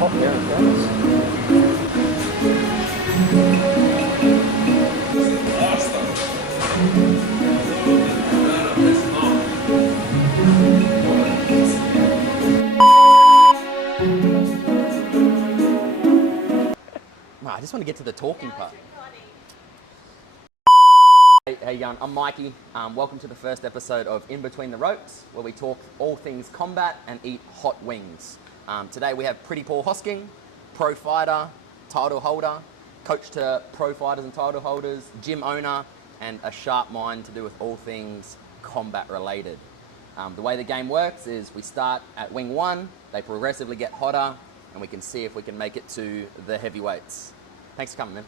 hot there in fairness. I just want to get to the talking part. Hey, how you going? I'm Mikey. Welcome to the first episode of In Between the Ropes, where we talk all things combat and eat hot wings. Today we have Pretty Paul Hosking, pro fighter, title holder, coach to pro fighters and title holders, gym owner, and a sharp mind to do with all things combat related. The way the game works is we start at wing 1, they progressively get hotter, and we can see if we can make it to the heavyweights. Thanks for coming, man.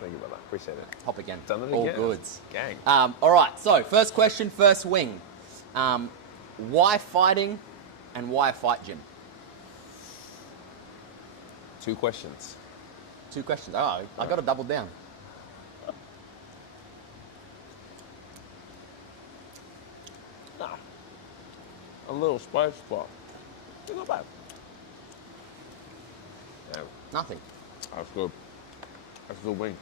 Thank you, brother. Appreciate it. Hop again. Done it All again. goods. Gang. All right, so first question, first wing. Why fighting and why a fight gym? 2 questions. 2 questions. Oh, I got to double down. A little spice spot. It's not bad. Yeah, Nothing. that's good. That's a good wing.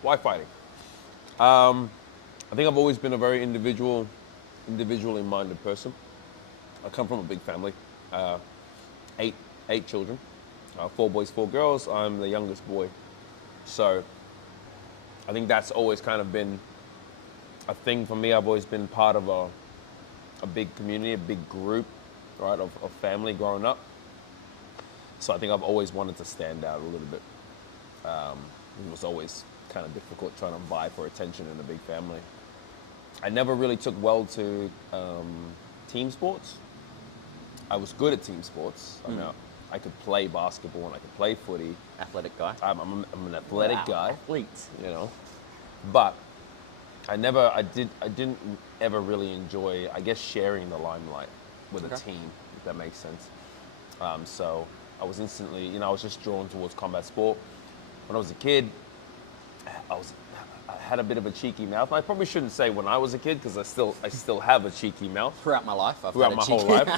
Why fighting? I think I've always been a very individually minded person. I come from a big family. Eight children. 4 boys, 4 girls. I'm the youngest boy. So I think that's always kind of been a thing for me. I've always been part of a big community, a big group, right, of family growing up. So I think I've always wanted to stand out a little bit. It was always kind of difficult trying to vie for attention in a big family. I never really took well to team sports. I was good at team sports. I mean, I could play basketball and I could play footy. Athletic guy. I'm an athletic guy, Athlete. you know. But I didn't ever really enjoy, I guess, sharing the limelight with a team, if that makes sense. So I was instantly, I was just drawn towards combat sport. When I was a kid, I had a bit of a cheeky mouth. I probably shouldn't say when I was a kid because I still have a cheeky mouth. Throughout my life, Throughout my whole life,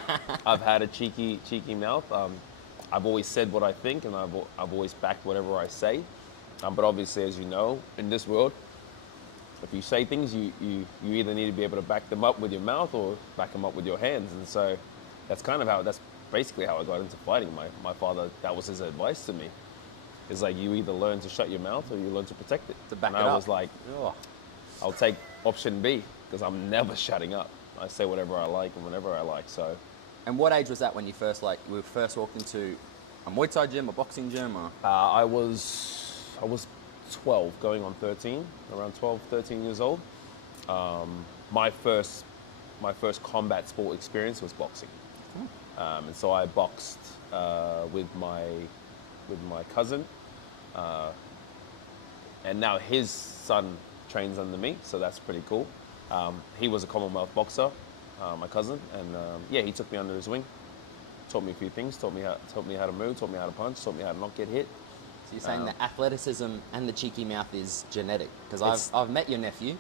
I've had a cheeky mouth. I've always said what I think, and I've always backed whatever I say. But obviously, as you know, in this world, if you say things, you either need to be able to back them up with your mouth or back them up with your hands. And so that's basically how I got into fighting. My father, that was his advice to me. It's like, you either learn to shut your mouth or you learn to protect it. To back it I up. was like, I'll take option B because I'm never shutting up. I say whatever I like and whenever I like. So. And what age was that when you first walked into a Muay Thai gym, a boxing gym, or? I was 12, going on 13, around 12, 13 years old. My first combat sport experience was boxing. And so I boxed with my cousin, and now his son trains under me, so that's pretty cool. He was a Commonwealth boxer, my cousin, and he took me under his wing, taught me a few things, taught me how to move, taught me how to punch, taught me how to not get hit. So you're saying the athleticism and the cheeky mouth is genetic? Because I've met your nephew,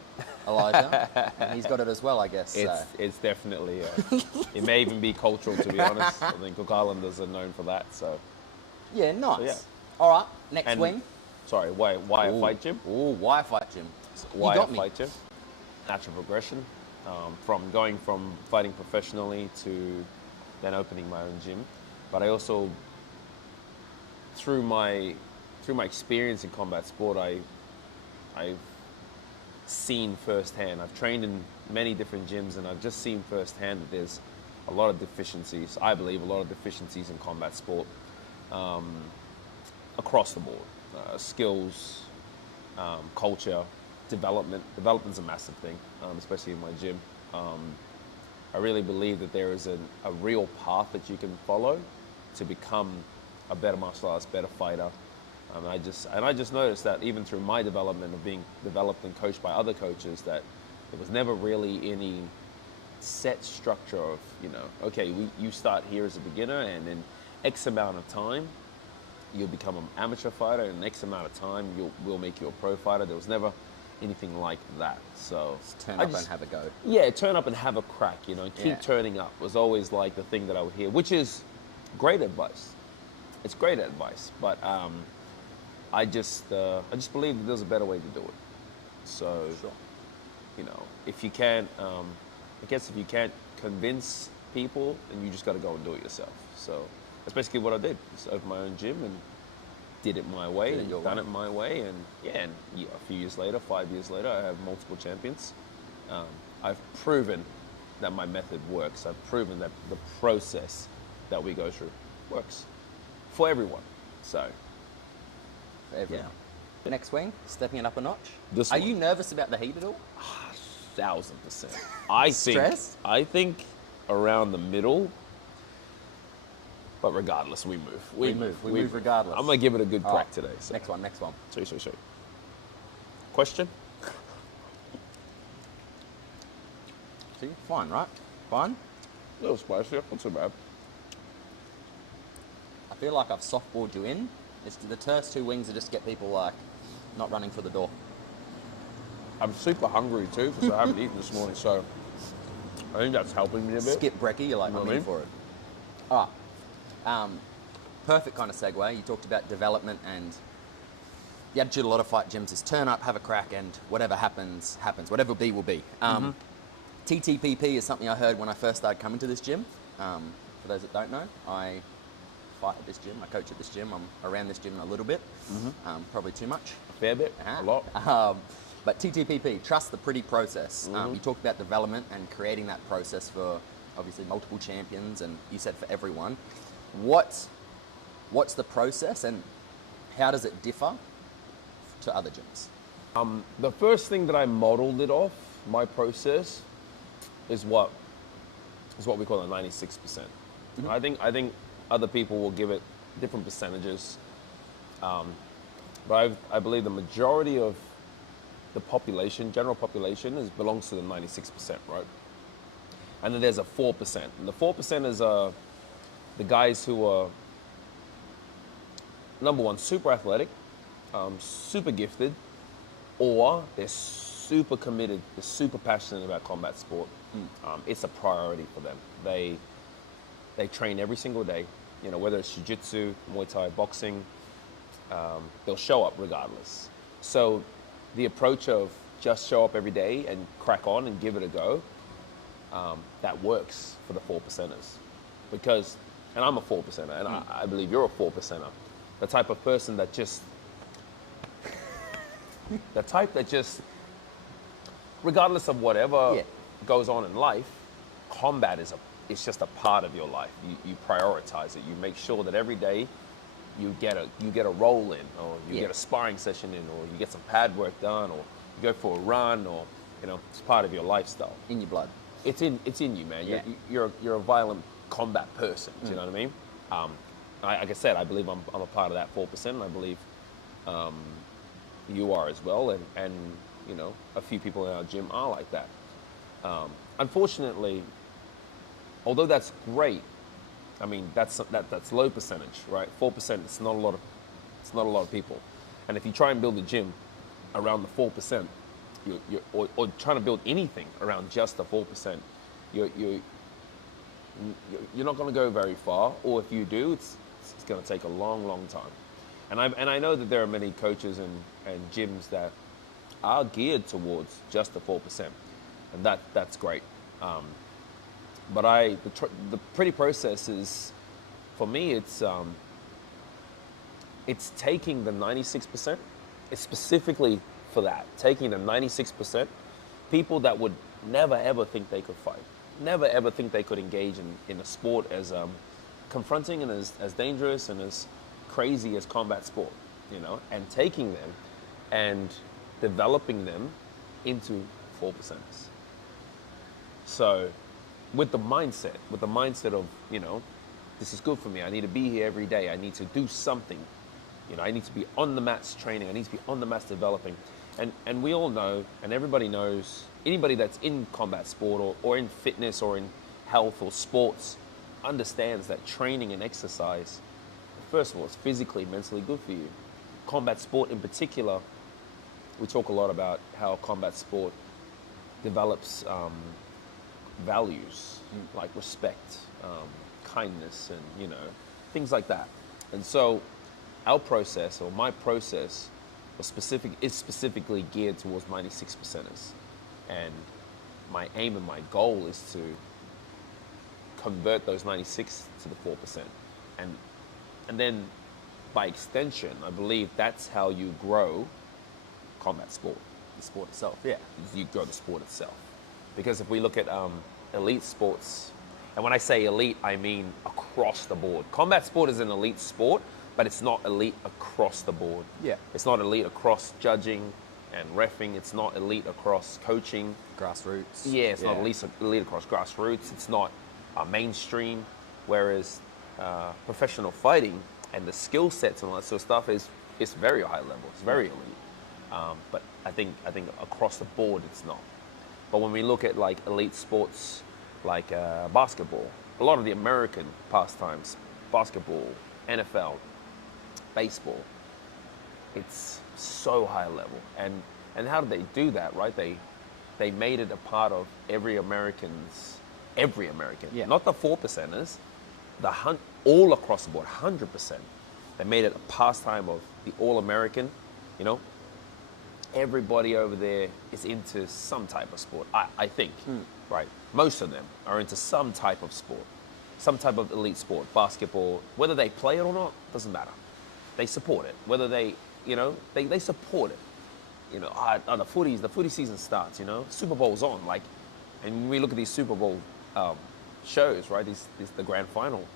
Elijah, and he's got it as well, I guess. It's definitely, it may even be cultural, to be honest. I think Cook Islanders are known for that, so. Yeah, nice. So, yeah. All right, next wing. Sorry, why a fight gym? Ooh, why a fight gym? Why you got a me. fight gym? Natural progression. Going from fighting professionally to then opening my own gym. But I also, through my experience in combat sport, I've seen firsthand. I've trained in many different gyms, and I've just seen firsthand that there's a lot of deficiencies. I believe a lot of deficiencies in combat sport. Across the board, skills, culture, development. Development's a massive thing, especially in my gym. I really believe that there is a real path that you can follow to become a better martial artist, better fighter. I just noticed that even through my development of being developed and coached by other coaches, that there was never really any set structure of, okay, you start here as a beginner, and in X amount of time, you'll become an amateur fighter, and in X amount of time, we'll make you a pro fighter. There was never anything like that. So just turn up and have a go. Yeah, turn up and have a crack, and keep turning up was always like the thing that I would hear, which is great advice. it's great advice, but I just believe that there's a better way to do it. So, Sure. you know, if you can't, I guess if you can't convince people, then you just got to go and do it yourself. So that's basically what I did. Just opened my own gym and did it my way, Did it and your done way. it my way, and yeah, and a few years later, 5 years later, I have multiple champions. I've proven that my method works. I've proven that the process that we go through works for everyone. So, For everyone. Yeah. Next swing, stepping it up a notch. This Are one. you nervous about the heat at all? 1000%. Stress? I think around the middle, but regardless, we move. We move regardless. I'm gonna give it a good All crack right, today. So. Next one. Sorry. Question? See, fine, right? Fine. A little spicy, not too bad. I feel like I've softballed you in. It's the first two wings to just get people like not running for the door. I'm super hungry too because I haven't eaten this morning, so I think that's helping me a bit. Skip brekkie, you're like, You know I'm what I in mean? for it. All right. Perfect kind of segue. You talked about development, and the attitude a lot of fight gyms is turn up, have a crack, and whatever happens, happens. Whatever be will be. TTPP is something I heard when I first started coming to this gym. For those that don't know, I fight at this gym, I coach at this gym, I'm around this gym a little bit, probably too much. A fair bit, a lot. But TTPP, trust the pretty process. You talked about development and creating that process for obviously multiple champions, and you said for everyone. What's the process, and how does it differ to other gyms? The first thing that I modeled it off, my process, is what we call a 96%. I think other people will give it different percentages, but I believe the majority of the population, general population, belongs to the 96%, right? And then there's a 4%, and the 4% is the guys who are number one, super athletic, super gifted, or they're super committed, they're super passionate about combat sport. It's a priority for them. They train every single day, you know, whether it's jiu-jitsu, Muay Thai, boxing, they'll show up regardless. So the approach of just show up every day and crack on and give it a go, that works for the 4%ers. Because, and I'm a 4%er, and I believe you're a 4%er. The type of person that just, regardless of whatever goes on in life, combat it's just a part of your life. You prioritize it. You make sure that every day you get a roll in, or you get a sparring session in, or you get some pad work done, or you go for a run, or you know, it's part of your lifestyle. In your blood. It's in you, man. Yeah. You're a violent combat person. Do you know what I mean? Like I said, I believe I'm a part of that 4%, and I believe you are as well, and you know, a few people in our gym are like that. Unfortunately, although that's great, I mean that's low percentage, right? 4%. It's not a lot of people, and if you try and build a gym around the 4%, or trying to build anything around just the 4%, you're not going to go very far, or if you do, it's going to take a long time. And I know that there are many coaches and gyms that are geared towards just the 4%, and that's great. But the pretty process is, for me, it's taking the 96%. It's specifically for that, taking the 96%, people that would never ever think they could fight, never ever think they could engage in a sport as confronting and as dangerous and as crazy as combat sport, you know, and taking them and developing them into 4%ers. So with the mindset of, you know, this is good for me. I need to be here every day. I need to do something. You know, I need to be on the mats training. I need to be on the mats developing. And we all know, and everybody knows, anybody that's in combat sport or in fitness or in health or sports understands that training and exercise, first of all, it's physically, mentally good for you. Combat sport in particular, we talk a lot about how combat sport develops values like respect, kindness, and, you know, things like that. And so our process, or my process, is specifically geared towards 96 percenters. And my aim and my goal is to convert those 96 to the 4%. And then by extension, I believe that's how you grow combat sport. The sport itself, yeah. You grow the sport itself. Because if we look at elite sports, and when I say elite, I mean across the board. Combat sport is an elite sport, but it's not elite across the board. Yeah. It's not elite across judging and reffing. It's not elite across coaching. Grassroots. Yeah, it's not elite across grassroots. It's not mainstream. Whereas professional fighting and the skill sets and all that sort of stuff is very high level. It's very elite. But I think across the board it's not. But when we look at like elite sports like basketball, a lot of the American pastimes, basketball, NFL, baseball, it's so high level. And how did they do that, right? They made it a part of every American, Yeah. not the 4%ers, all across the board, 100%. They made it a pastime of the all-American, you know. Everybody over there is into some type of sport, I think, right? Most of them are into some type of sport, some type of elite sport, basketball. Whether they play it or not, doesn't matter. They support it. Whether they, you know, they support it. You know, the footy season starts, you know, Super Bowl's on, like, and when we look at these Super Bowl shows, right, the grand final,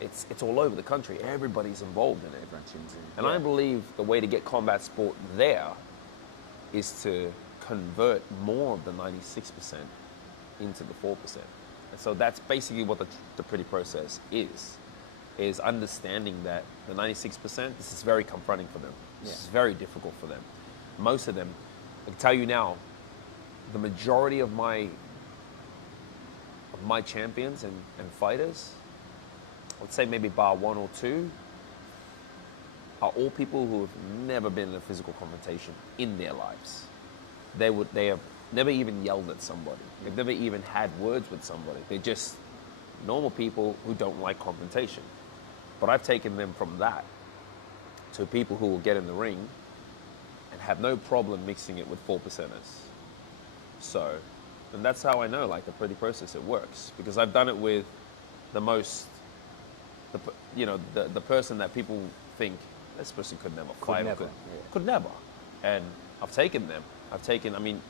it's all over the country. Everybody's involved in it. Everyone tunes in. And I believe the way to get combat sport there is to convert more of the 96% into the 4%. And so that's basically what the pretty process is understanding that the 96%, this is very confronting for them. This is very difficult for them. Most of them, I can tell you now, the majority of my champions and fighters, let's say maybe bar one or two, are all people who have never been in a physical confrontation in their lives. They have never even yelled at somebody. They've never even had words with somebody. They're just normal people who don't like confrontation. But I've taken them from that to people who will get in the ring and have no problem mixing it with 4%ers. So, and that's how I know, like, the pretty process, it works. Because I've done it with the person that people think, this person could never fight. Could never. And I've taken them. I mean,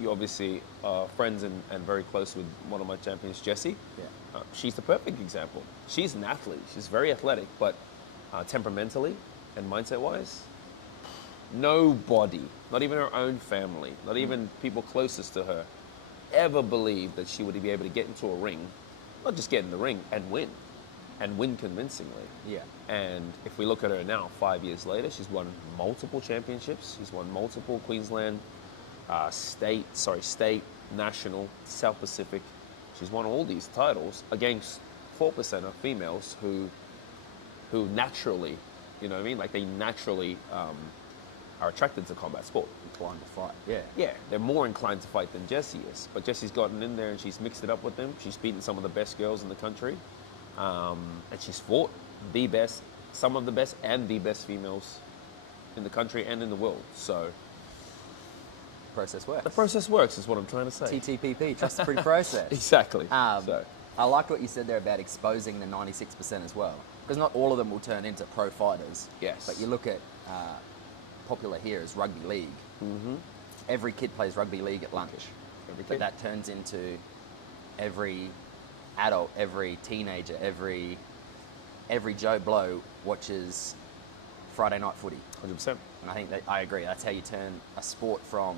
you obviously are friends and very close with one of my champions, Jessie. Yeah. She's the perfect example. She's an athlete. She's very athletic, but temperamentally and mindset-wise, nobody, not even her own family, not even people closest to her, ever believed that she would be able to get into a ring, not just get in the ring, and win convincingly. Yeah. And if we look at her now, 5 years later, she's won multiple championships. She's won multiple Queensland, state, national, South Pacific. She's won all these titles against 4% of females who naturally, you know what I mean? Like, they naturally are attracted to combat sport. Inclined to fight. Yeah. Yeah, they're more inclined to fight than Jessie is. But Jessie's gotten in there and she's mixed it up with them. She's beaten some of the best girls in the country. And she's fought some of the best and the best females in the country and in the world. So Process works. the process works is what I'm trying to say. TTPP, trust the pretty process. Exactly. I liked what you said there about exposing the 96% as well. Because not all of them will turn into pro fighters. Yes. But you look at popular here is rugby league. Mm-hmm. Every kid plays rugby league at lunch. Every kid. But that turns into every adult, every teenager, every Joe Blow watches Friday night footy. 100%. And I think that I agree. That's how you turn a sport from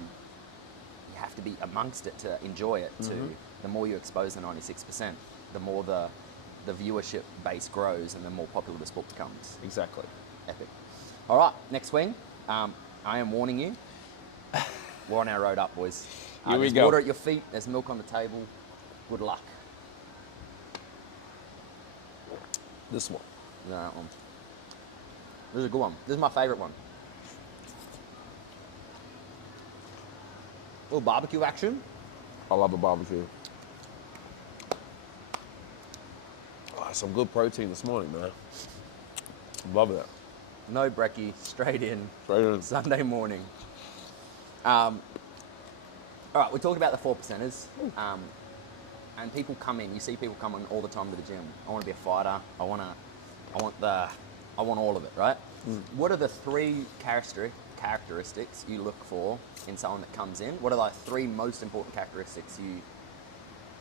you have to be amongst it to enjoy it to the more you expose the 96%, the more the viewership base grows and the more popular the sport becomes. Exactly. Epic. All right, next swing. I am warning you. We're on our road up, boys. Here we there's go. water at your feet. There's milk on the table. Good luck. This one. That one. This is a good one. This is my favourite one. A little barbecue action. I love a barbecue. Some good protein this morning, man. Love it. No brekkie, straight in. Straight in. Sunday morning. All right, we talked about the 4%ers. And people come in. You see people come in all the time to the gym. I want to be a fighter. I want all of it, right? What are the 3 characteristics you look for in someone that comes in? What are the 3 most important characteristics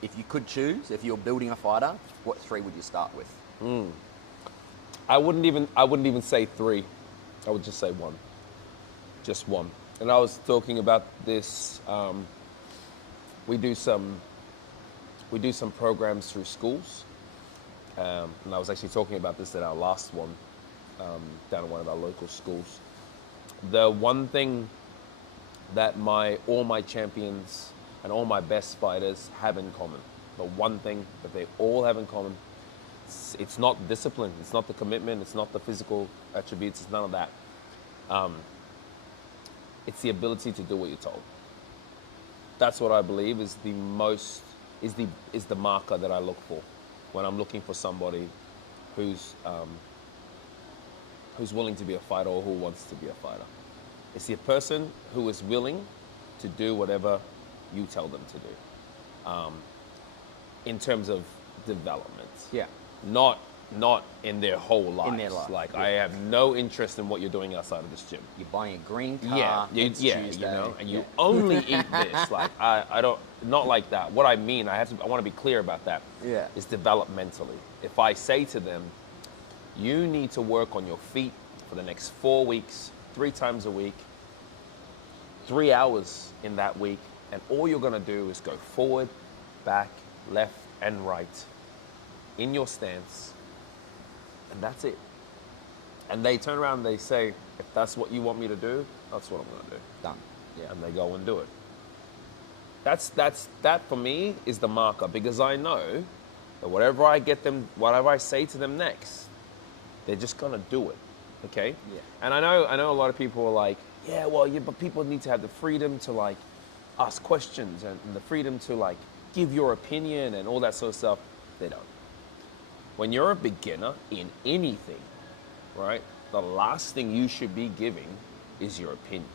if you could choose, if you're building a fighter, what 3 would you start with? I wouldn't even say 3. I would just say 1. Just 1. And I was talking about this. We do some programs through schools, and I was actually talking about this at our last one down at one of our local schools. The one thing that all my champions and all my best fighters have in common, the one thing that they all have in common, it's not discipline, it's not the commitment, it's not the physical attributes, it's none of that. It's the ability to do what you're told. That's what I believe is the marker that I look for when I'm looking for somebody who's willing to be a fighter or who wants to be a fighter. It's the person who is willing to do whatever you tell them to do. In terms of development. Yeah. Not in their whole lives. In their life. Like, yeah. I have no interest in what you're doing outside of this gym. You're buying a green car. Yeah, Tuesday, you know, and you only eat this. Like, I don't, not like that. What I mean, I want to be clear about that. Yeah. Is developmentally. If I say to them, you need to work on your feet for the next 4 weeks, 3 times a week, 3 hours in that week, and all you're going to do is go forward, back, left, and right in your stance, and that's it. And they turn around and they say, if that's what you want me to do, that's what I'm going to do. Done. Yeah. And they go and do it. That for me is the marker, because I know that whatever I say to them next, they're just going to do it. Okay? Yeah. And I know a lot of people are like, yeah, well, yeah, but people need to have the freedom to like ask questions and the freedom to like give your opinion and all that sort of stuff. They don't. When you're a beginner in anything, right, the last thing you should be giving is your opinion.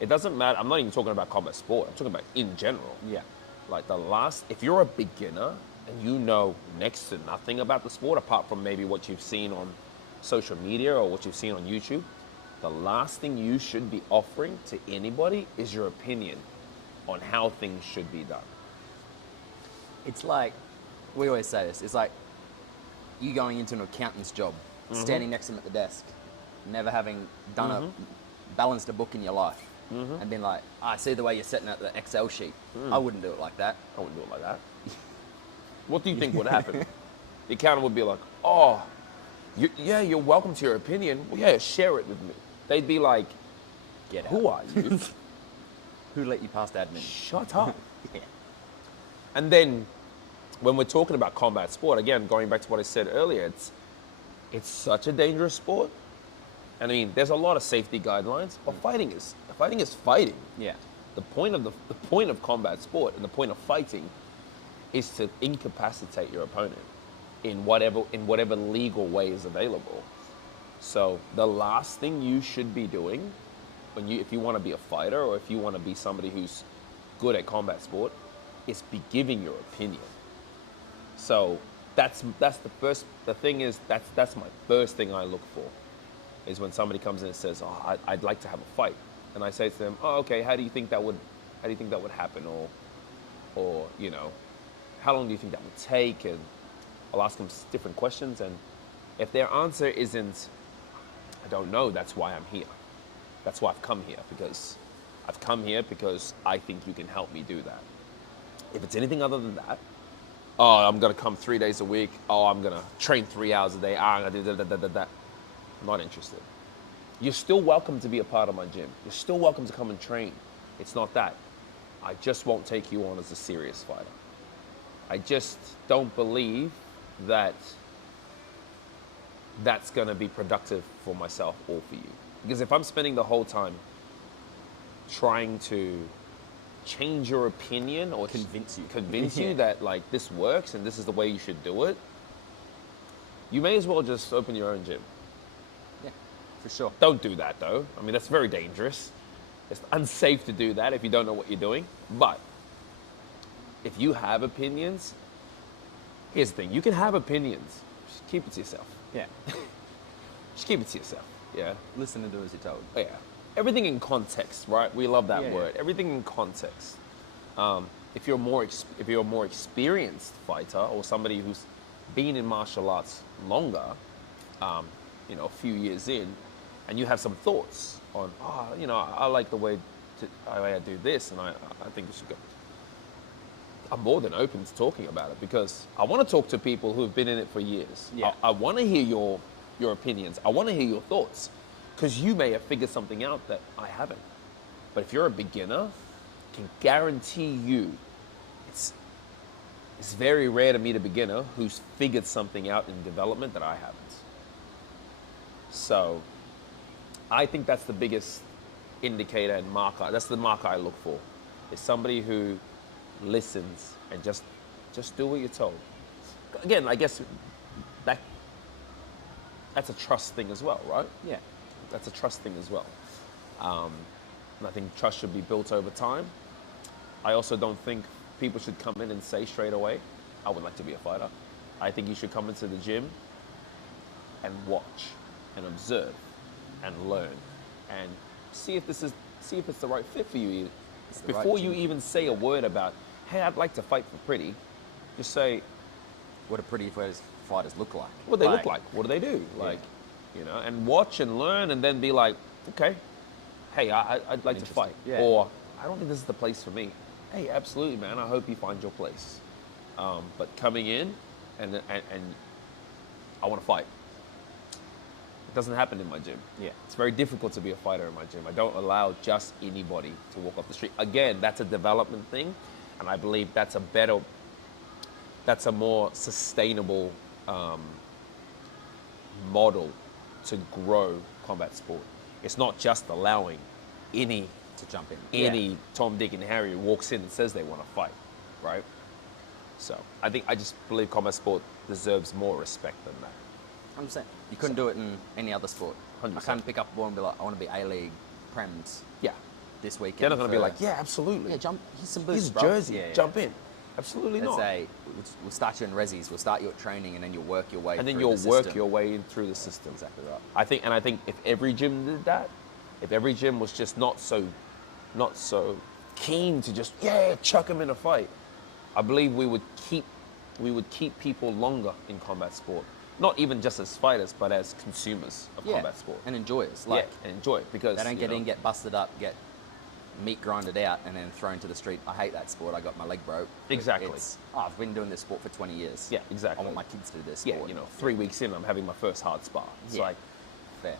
It doesn't matter. I'm not even talking about combat sport. I'm talking about in general. Yeah. Like if you're a beginner and you know next to nothing about the sport apart from maybe what you've seen on social media or what you've seen on YouTube, the last thing you should be offering to anybody is your opinion on how things should be done. It's like, we always say this, it's like you going into an accountant's job, standing next to him at the desk, never having done balanced a book in your life, and been like, I see the way you're setting out the Excel sheet. I wouldn't do it like that. I wouldn't do it like that. What do you think would happen? The accountant would be like, oh, you're welcome to your opinion. Well, yeah, share it with me. They'd be like, Get out. who are you? Who let you past admin? Shut up. Yeah. And then when we're talking about combat sport, again, going back to what I said earlier, it's such a dangerous sport. And I mean, there's a lot of safety guidelines, but fighting is fighting. Yeah. The point of combat sport and the point of fighting is to incapacitate your opponent in whatever legal way is available. So the last thing you should be doing if you want to be a fighter or if you want to be somebody who's good at combat sport is be giving your opinion. So that's the thing is that's my first thing I look for is when somebody comes in and says, oh, I'd like to have a fight. And I say to them, oh, okay, how do you think that would happen? Or, you know, how long do you think that would take? And I'll ask them different questions. And if their answer isn't, I don't know, that's why I'm here. That's why I've come here, because I think you can help me do that. If it's anything other than that, oh, I'm going to come 3 days a week. Oh, I'm going to train 3 hours a day. I'm going to do that. I'm not interested. You're still welcome to be a part of my gym. You're still welcome to come and train. It's not that. I just won't take you on as a serious fighter. I just don't believe that that's going to be productive for myself or for you. Because if I'm spending the whole time trying to change your opinion or convince you that like this works and this is the way you should do it, you may as well just open your own gym. For sure. Don't do that though. I mean, that's very dangerous. It's unsafe to do that if you don't know what you're doing. But if you have opinions, here's the thing. You can have opinions. Just keep it to yourself. Yeah. Just keep it to yourself. Yeah. Listen and do as you're told. Yeah. Everything in context, right? We love that Yeah, word. yeah. Everything in context. If you're a more experienced fighter or somebody who's been in martial arts longer, a few years in, and you have some thoughts on, I like the way I do this, and I think we should go. I'm more than open to talking about it because I want to talk to people who have been in it for years. Yeah. I want to hear your opinions. I want to hear your thoughts because you may have figured something out that I haven't. But if you're a beginner, I can guarantee you it's very rare to meet a beginner who's figured something out in development that I haven't. So I think that's the biggest indicator and marker. That's the marker I look for. Is somebody who listens and just do what you're told. Again, I guess that's a trust thing as well, right? Yeah. That's a trust thing as well. And I think trust should be built over time. I also don't think people should come in and say straight away, I would like to be a fighter. I think you should come into the gym and watch and observe and learn and see if it's the right fit for you. Before you even say a word about, hey, I'd like to fight for pretty, just say, What do pretty fighters look like? what do they look like? What do they do? And watch and learn and then be like, okay, hey, I'd like to fight. Yeah. Or, I don't think this is the place for me. Hey, absolutely, man. I hope you find your place. But coming in and I want to fight. It doesn't happen in my gym. Yeah. It's very difficult to be a fighter in my gym. I don't allow just anybody to walk up the street. Again, that's a development thing, and I believe that's a more sustainable model to grow combat sport. It's not just allowing any To jump in. Tom, Dick, and Harry who walks in and says they want to fight, right? So I just believe combat sport deserves more respect than that. 100%. You couldn't do it in any other sport. 100%. I can't pick up a ball and be like, I want to be A-League Prems Yeah, this weekend. they're not going to be like, yeah, absolutely. Yeah, jump. Here's some boots, Here's a bro. jersey. Yeah, yeah. Jump in. Absolutely Let's not. say we'll start you in resis. We'll start you at training, and then you'll work your way. And then through you'll the work system. your way in through the system. Exactly right. I think if every gym did that, if every gym was just not so keen to just chuck them in a fight, I believe we would keep people longer in combat sport. Not even just as fighters, but as consumers of combat sport. and enjoyers. And enjoy it because They don't get in, get busted up, get meat grinded out, and then thrown to the street. I hate that sport. I got my leg broke. Exactly. I've been doing this sport for 20 years. Yeah, exactly. I want my kids to do this Yeah, sport. 3 weeks in, I'm having my first hard spar. It's Yeah. like, Fair.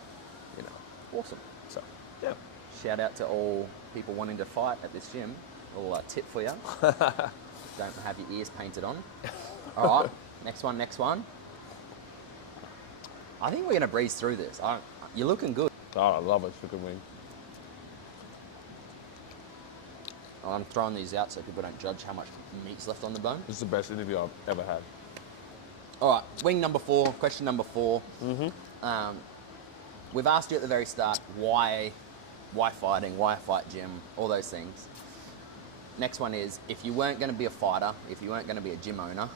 awesome. So, yeah. Shout out to all people wanting to fight at this gym. A little tip for you. Don't have your ears painted on. All right, next one. I think we're going to breeze through this. You're looking good. Oh, I love a chicken wing. I'm throwing these out so people don't judge how much meat's left on the bone. This is the best interview I've ever had. All right, wing number 4, question number 4. Mm-hmm. We've asked you at the very start, why fighting, why a fight gym, all those things. Next one is, if you weren't going to be a fighter, if you weren't going to be a gym owner,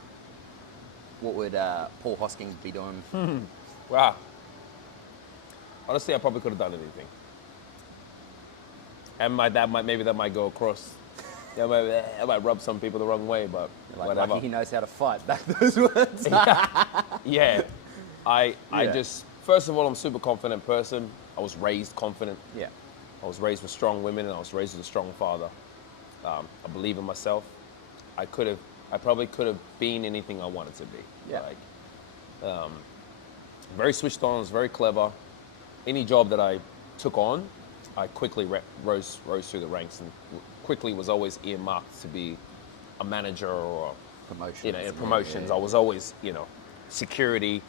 what would Paul Hosking be doing? Wow. Honestly, I probably could have done anything. And maybe that might go across. That might rub some people the wrong way, but Like, whatever. lucky he knows how to fight. Back those words. Yeah. I Yeah. just, first of all, I'm a super confident person. I was raised confident. Yeah. I was raised with strong women, and I was raised with a strong father. I believe in myself. I probably could have been anything I wanted to be. Yeah. Very switched on, I was very clever. Any job that I took on, I quickly rose through the ranks and quickly was always earmarked to be a manager or Promotions. in promotions. I was always, security,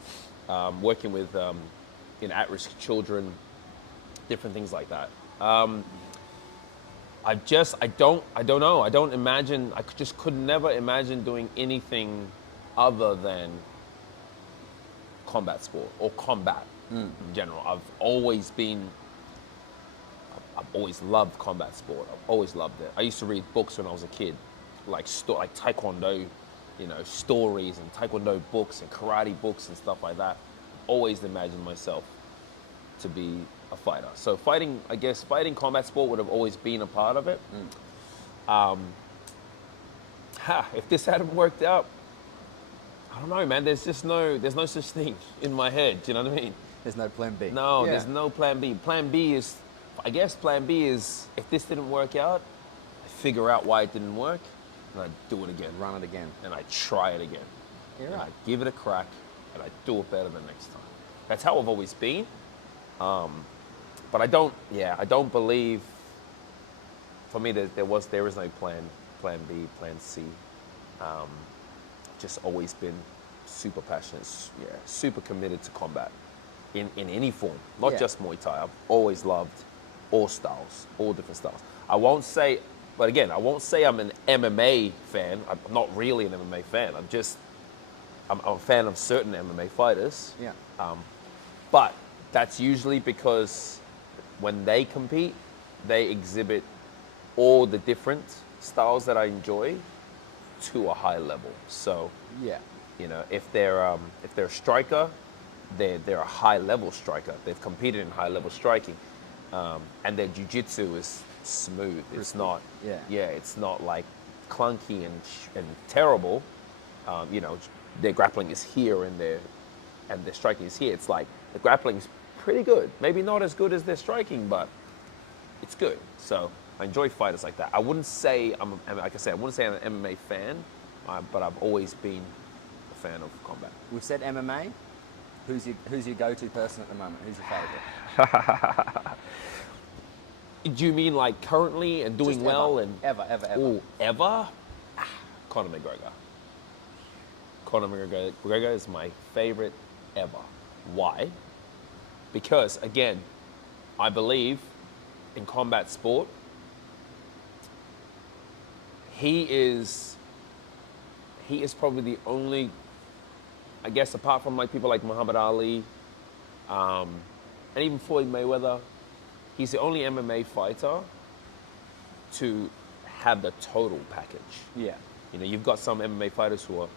working with at-risk children, different things like that. I don't know. I don't imagine. I just could never imagine doing anything other than combat sport or combat. in general. I've always loved combat sport. I've always loved it. I used to read books when I was a kid, like Taekwondo, stories and Taekwondo books and karate books and stuff like that. Always imagined myself to be a fighter. So fighting combat sport would have always been a part of it. If this hadn't worked out, I don't know, man. There's no such thing in my head. Do you know what I mean? There's no plan B. No, there's no plan B. Plan B is if this didn't work out, I figure out why it didn't work, and I do it again. Run it again. And I try it again. You're and right. I give it a crack, and I do it better the next time. That's how I've always been. But I don't believe, for me, there is no plan B, plan C. Just always been super passionate, super committed to combat in any form, not just Muay Thai. I've always loved all styles, all different styles. I won't say I'm an MMA fan. I'm not really an MMA fan. I'm a fan of certain MMA fighters. Yeah. But that's usually because when they compete, they exhibit all the different styles that I enjoy to a high level. So, if they're a striker, they're a high level striker. They've competed in high level striking, and their jiu-jitsu is smooth. It's not, it's not like clunky and terrible. Their grappling is here and their striking is here. It's like the grappling's pretty good. Maybe not as good as their striking, but it's good. So I enjoy fighters like that. I wouldn't say I'm an MMA fan, but I've always been a fan of combat. We've said MMA. Who's your go-to person at the moment? Who's your favorite? Do you mean like currently and doing Just well ever. and Ever. Ooh, ever? Conor McGregor. Conor McGregor is my favorite ever. Why? Because again, I believe in combat sport, he is probably the only, I guess, apart from like people like Muhammad Ali, and even Floyd Mayweather, he's the only MMA fighter to have the total package. Yeah. You've got some MMA fighters who are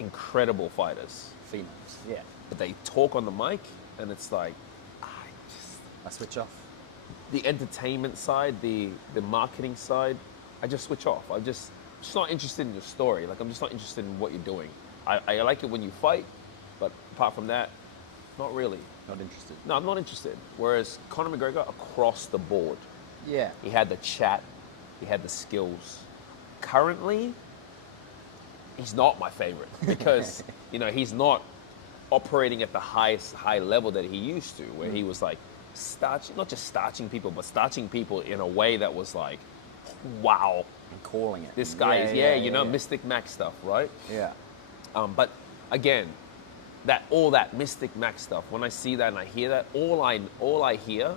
incredible fighters, Phenoms. Yeah. but they talk on the mic, and it's like, I switch off. the entertainment side, the marketing side, I just switch off. I'm just not interested in your story. Like, I'm just not interested in what you're doing. I like it when you fight, but apart from that, not really. Not interested. No, I'm not interested. Whereas Conor McGregor, across the board, Yeah. he had the chat, he had the skills. Currently, he's not my favorite because, he's not operating at the high level that he used to, where he was like not just starching people, but starching people in a way that was like, wow, And calling it. this guy is, Mystic Mac stuff, right? Yeah. But again, all that Mystic Mac stuff, when I see that and I hear that, all I hear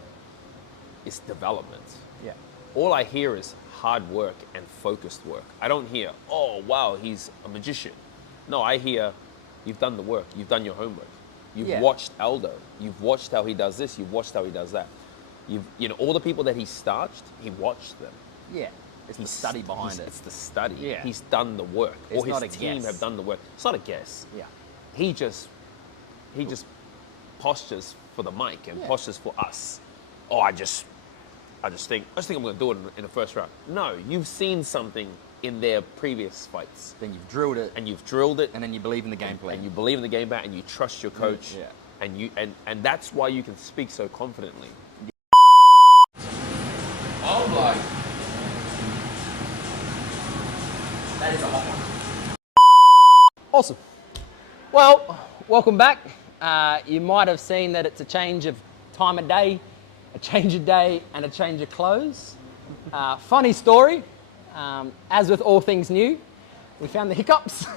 is development. Yeah. All I hear is hard work and focused work. I don't hear, oh, wow, he's a magician. No, I hear, you've done the work. You've done your homework. You've watched Aldo. You've watched how he does this. You've watched how he does that. All the people that he starched, he watched them. Yeah. It's the study behind it. It's the study. Yeah. He's done the work. It's Or not his a team guess. have done the work. It's not a guess. Yeah. He just postures for the mic and postures for us. Oh, I just think I'm going to do it in the first round. No, you've seen something in their previous fights. Then you've drilled it. And you've drilled it. And then you believe in the game plan. And you believe in the game plan and you trust your coach. Yeah. And that's why you can speak so confidently. Oh my. That is a hot one. Awesome. Well, welcome back. You might have seen that it's a change of time of day, a change of day, and a change of clothes. Funny story. As with all things new, we found the hiccups.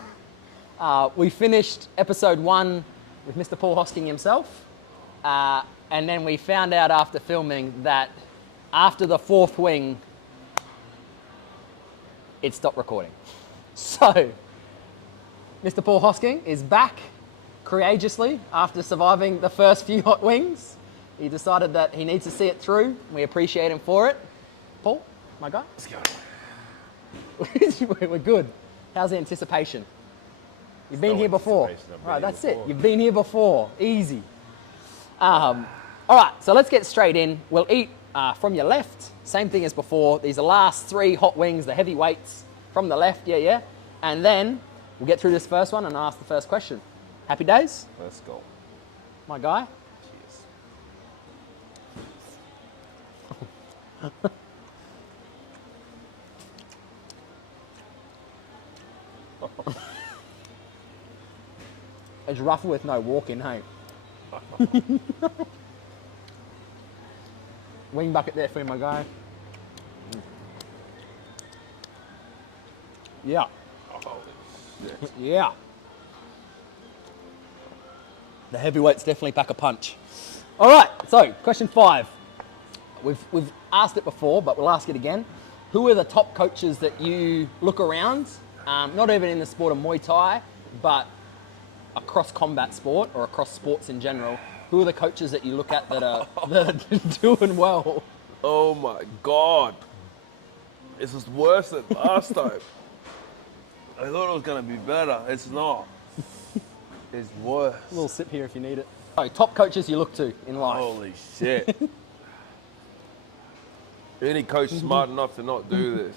We finished episode 1 with Mr. Paul Hosking himself. And then we found out after filming that after the 4th wing, it stopped recording. So, Mr. Paul Hosking is back courageously, after surviving the first few hot wings, he decided that he needs to see it through. We appreciate him for it. Paul, my guy? Let's go. We're good. How's the anticipation? You've been no here before. anticipation, I've been Right, here that's before. it. You've been here before. Easy. All right, so let's get straight in. We'll eat from your left. Same thing as before. These are the last 3 hot wings, the heavy weights from the left. Yeah. And then we'll get through this first one and ask the first question. Happy days, Let's go. my guy? Cheers. It's rough with no walking, hey? Wing bucket there for you, my guy. Yeah. Oh, shit. Yeah. The heavyweights definitely pack a punch. All right, so question 5. We've asked it before, but we'll ask it again. Who are the top coaches that you look around, not even in the sport of Muay Thai, but across combat sport or across sports in general? Who are the coaches that you look at that are doing well? Oh my God. This is worse than last time. I thought it was going to be better. It's not. It's worse. A little sip here if you need it. So, top coaches you look to in life. Holy shit. Any coach smart enough to not do this,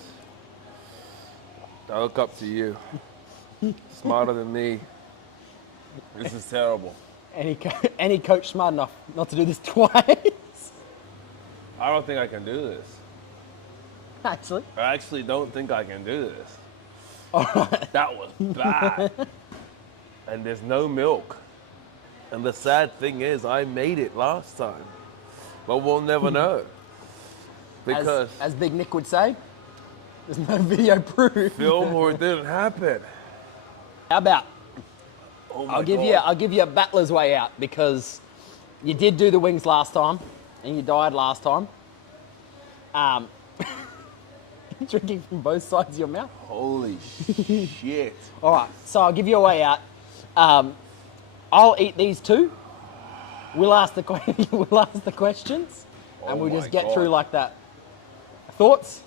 I look up to you. Smarter than me. This is terrible. Any coach smart enough not to do this twice? I don't think I can do this. Actually. I actually don't think I can do this. All right. That was bad. And there's no milk. And the sad thing is, I made it last time. But we'll never know. Because As Big Nick would say, there's no video proof. film or it didn't happen. How about Oh my I'll give God. you a battler's way out, because you did do the wings last time and you died last time. Drinking from both sides of your mouth. Holy shit. All right, so I'll give you a way out. I'll eat these 2. We'll ask the we'll ask the questions, and Oh we'll just my get God. through like that. Thoughts?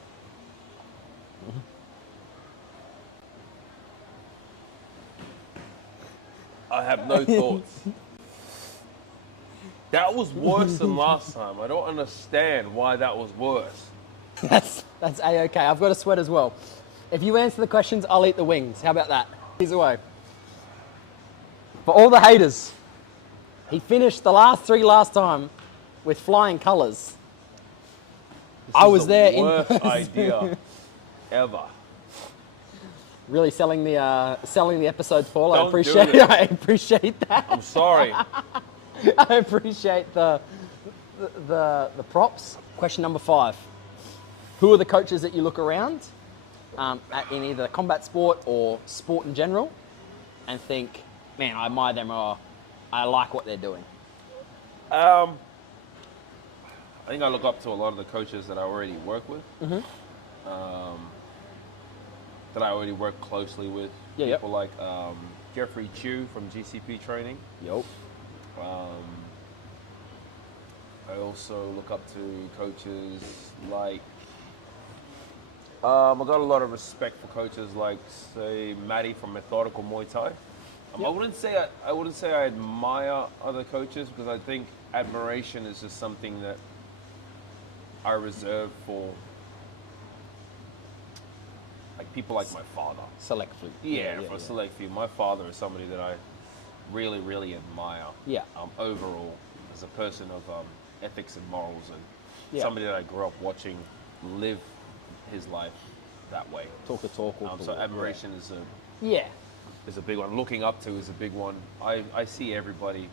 I have no thoughts. That was worse than last time. I don't understand why that was worse. That's a-okay. I've got a sweat as well. If you answer the questions, I'll eat the wings. How about that? He's away. For all the haters, he finished the last 3 last time with flying colours. I was there in Worst person. idea ever. Really selling the episodes, Paul. Don't I appreciate do this. I appreciate that. I'm sorry. I appreciate the props. Question number 5. Who are the coaches that you look around in either combat sport or sport in general and think, man, I admire them, or I like what they're doing? I think I look up to a lot of the coaches that I already work with. That I already work closely with. Yeah, yep. People like Jeffrey Chu from GCP Training. Yup. I also look up to coaches like, I've got a lot of respect for coaches like, say, Matty from Methodical Muay Thai. Yep. I wouldn't say I admire other coaches, because I think admiration is just something that I reserve for like people like my father. Select food. For a select few. My father is somebody that I really, really admire. Yeah. Overall, as a person of ethics and morals, and Yeah. somebody that I grew up watching live his life that way. Talk a talk. Walk the So walk. admiration Yeah. is a big one. Looking up to is a big one. I see everybody.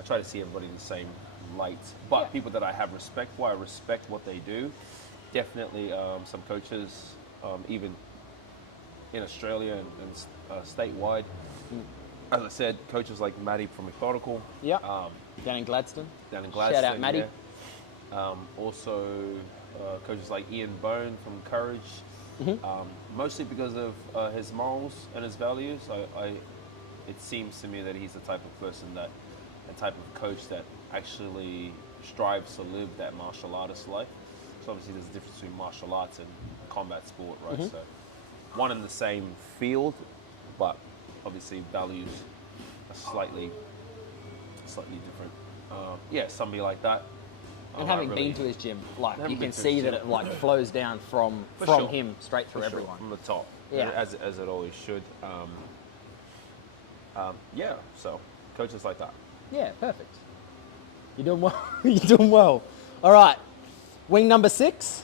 I try to see everybody in the same light. But Yeah. people that I have respect for, I respect what they do. Definitely, some coaches, even in Australia and statewide. As I said, coaches like Matty from Methodical. Yeah. Down in Gladstone. Down in Gladstone. Shout out, Matty. Yeah. Also, coaches like Ian Bone from Courage. Mm-hmm. Mostly because of his morals and his values. it seems to me that he's the type of person that, the type of coach that actually strives to live that martial artist life. So obviously there's a difference between martial arts and combat sport, right? So one in the same field, but obviously values are slightly different. Yeah, somebody like that. And I having really- been to his gym, like Haven't you been can to see his that gym. it like flows down from For sure. him straight through For sure, everyone. from the top, Yeah. as it always should. Yeah, so coaches like that. Yeah, perfect. You're doing well. You're doing well. All right, wing number 6.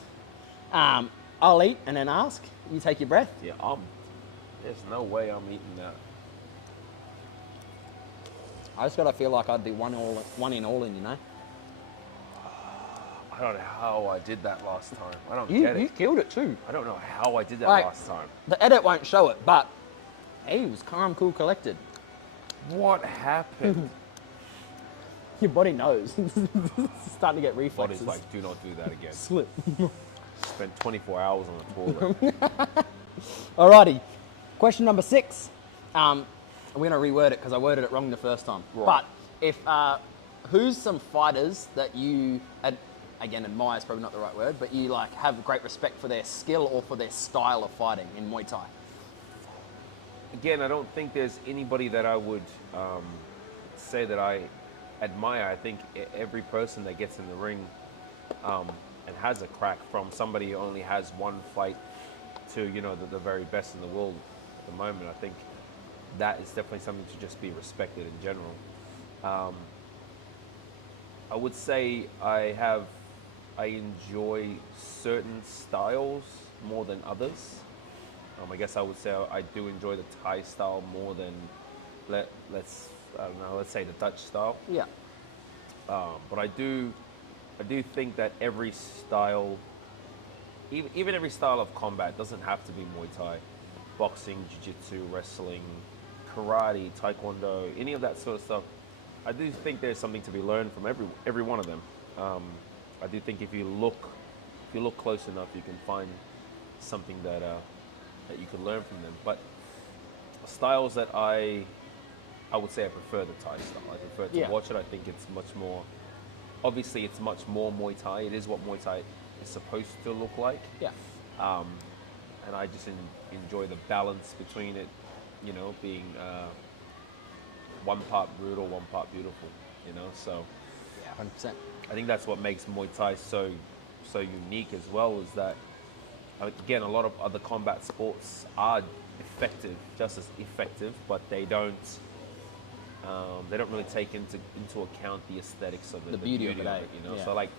I'll eat and then ask. You take your breath. Yeah, there's no way I'm eating that. I just gotta feel like I'd be one in all in, you know. I don't know how I did that last time. I don't You get it. killed it too. I don't know how I did that Like- last time. The edit won't show it, but he was calm, cool, collected. What happened? Your body knows. It's starting to get reflexes. Body's like, do not do that again. slip. Spent 24 hours on the toilet. Alrighty, question number 6. I'm gonna reword it because I worded it wrong the first time. Right. But if who's some fighters that you again admire is probably not the right word, but you like have great respect for their skill or for their style of fighting in Muay Thai? Again, I don't think there's anybody that I would say that I admire. I think every person that gets in the ring and has a crack, from somebody who only has one fight to, you know, the very best in the world at the moment, I think that is definitely something to just be respected in general. I would say I enjoy certain styles more than others. I guess I would say I do enjoy the Thai style more than let's say the Dutch style. Yeah. But I do think that every style, even every style of combat, doesn't have to be Muay Thai. Boxing, jiu-jitsu, wrestling, karate, taekwondo, any of that sort of stuff. I do think there's something to be learned from every one of them. I do think if you look close enough, you can find something that you can learn from them. But styles that I would say I prefer the Thai style. I prefer to Yeah. watch it. I think it's much more. Obviously, it's much more Muay Thai. It is what Muay Thai is supposed to look like. Yeah. And I just enjoy the balance between it, you know, being one part brutal, one part beautiful, you know. So Yeah, 100%. I think that's what makes Muay Thai so unique as well, is that, again, a lot of other combat sports are effective, just as effective, but they don't really take into account the aesthetics of it, The beauty of it, you know. yeah. So like,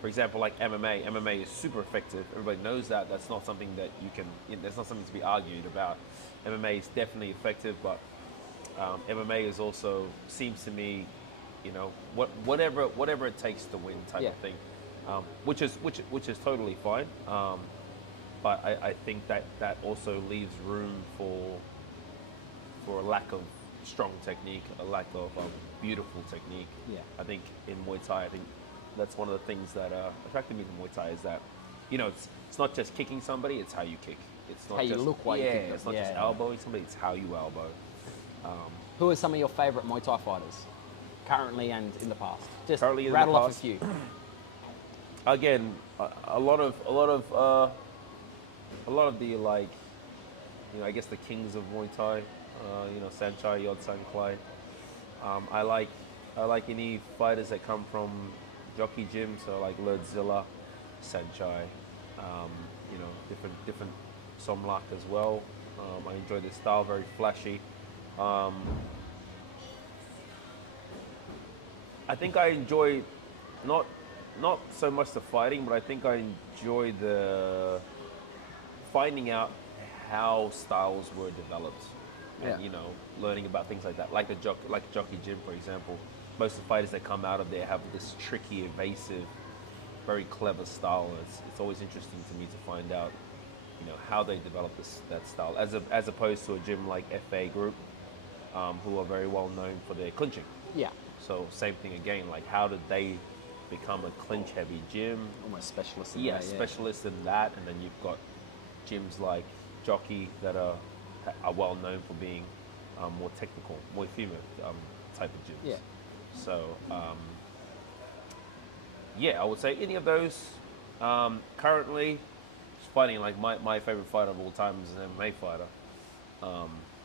for example, like MMA. MMA is super effective. Everybody knows that. That's not something that you can. There's not something to be argued about. MMA is definitely effective, but MMA is also, seems to me, you know, whatever it takes to win type Yeah. of thing, which is totally fine. But I think that also leaves room for a lack of strong technique, a lack of beautiful technique. Yeah. I think in Muay Thai, I think that's one of the things that attracted me to Muay Thai, is that, you know, it's not just kicking somebody, it's how you kick. It's not How you just, look while you yeah, kick them. it's not Yeah, just yeah. elbowing somebody, it's how you elbow. Who are some of your favourite Muay Thai fighters, currently and in the past? Just Currently and in the rattle off a past? few. Again, a lot of the, like, you know, I guess the kings of Muay Thai, you know, Sanchai, Yod Sanklai. I like any fighters that come from jockey gym, so like Lurdzilla, Sanchai, you know, different Somlak as well. I enjoy this style, very flashy. I think I enjoy not so much the fighting, but I think I enjoy the finding out how styles were developed, and Yeah. you know, learning about things like that, like jockey gym, for example. Most of the fighters that come out of there have this tricky, evasive, very clever style. And it's always interesting to me to find out, you know, how they develop that style, as opposed to a gym like FA Group, who are very well known for their clinching. Yeah. So same thing again, like how did they become a clinch-heavy gym? Almost specialist in Yeah, that, specialists in that, and then you've got gyms like Jockey that are well known for being more technical, more female type of gyms. Yeah. So, yeah, I would say any of those. Currently, it's funny, like my favorite fighter of all time is an MMA fighter.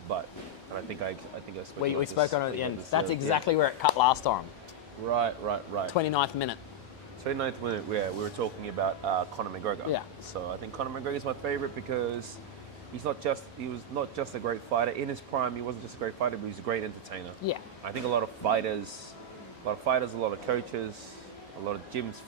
But and I think I spoke We about spoke this, on it at the end. That's yeah. exactly where it cut last time. Right. 29th minute. 29th minute, yeah, we were talking about Conor McGregor. Yeah. So I think Conor McGregor is my favorite because he was not just a great fighter. In his prime, he wasn't just a great fighter, but he was a great entertainer. Yeah. I think a lot of fighters, a lot of coaches, a lot of gyms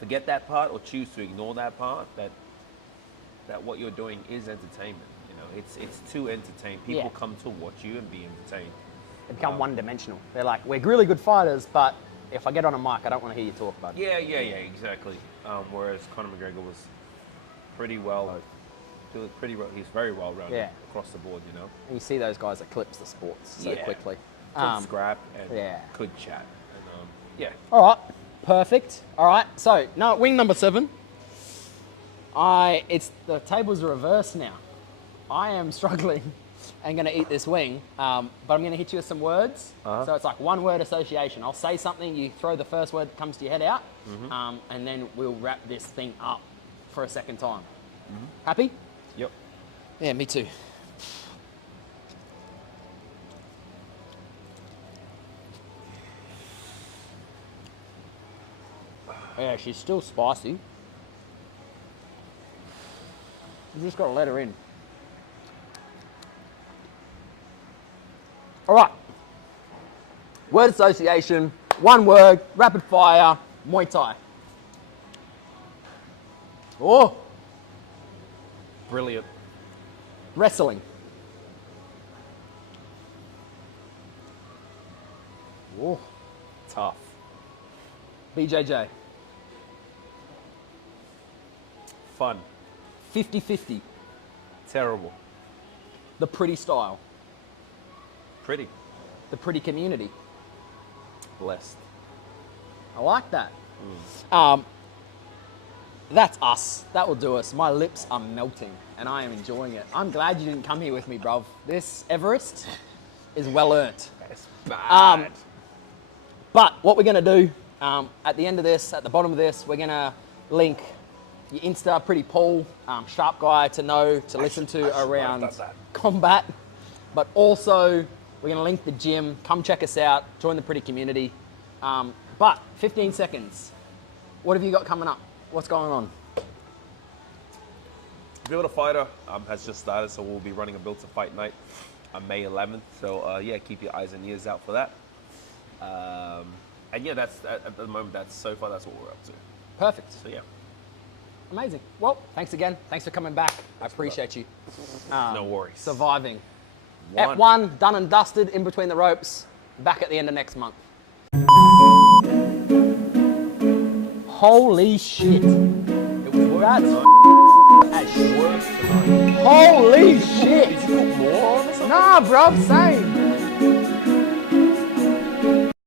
forget that part or choose to ignore that part, that what you're doing is entertainment. You know, it's to entertain. People Yeah. come to watch you and be entertained. They become one-dimensional. They're like, we're really good fighters, but if I get on a mic, I don't want to hear you talk about it. Yeah, exactly. Whereas Conor McGregor was pretty well. He's very well rounded Yeah. across the board, you know. And you see those guys eclipse the sports so Yeah. quickly. Could scrap and yeah. could chat. And, yeah. All right, perfect. All right, so no, wing number 7. It's the tables are reversed now. I am struggling and going to eat this wing, but I'm going to hit you with some words. So it's like one word association. I'll say something, you throw the first word that comes to your head out, and then we'll wrap this thing up for a second time. Happy? Yep. Yeah, me too. Yeah, she's still spicy. You just got to let her in. All right. Word association, one word, rapid fire, Muay Thai. Oh, Brilliant. wrestling. Oh, Tough. BJJ. Fun. 50-50. Terrible. The pretty style. Pretty. The pretty community. Blessed. I like that. That's us. That will do us. My lips are melting and I am enjoying it. I'm glad you didn't come here with me, bruv. This Everest is well earned. That's bad. But what we're going to do at the end of this, at the bottom of this, we're going to link your Insta, Pretty Paul, sharp guy to know, to listen to around combat. But also, we're going to link the gym. Come check us out. Join the Pretty community. But 15 seconds. What have you got coming up? What's going on? Build a Fighter has just started, so we'll be running a Build to Fight night on May 11th. So yeah, keep your eyes and ears out for that. And yeah, that's at the moment. So far, that's what we're up to. Perfect. So yeah, Amazing. Well, thanks again. Thanks for coming back. I appreciate you. no worries. Surviving. At 1, done and dusted, in between the ropes. Back at the end of next month. Holy shit. It was worth That's Worse tonight. holy shit. Did you put more on or something? Nah, bro, same.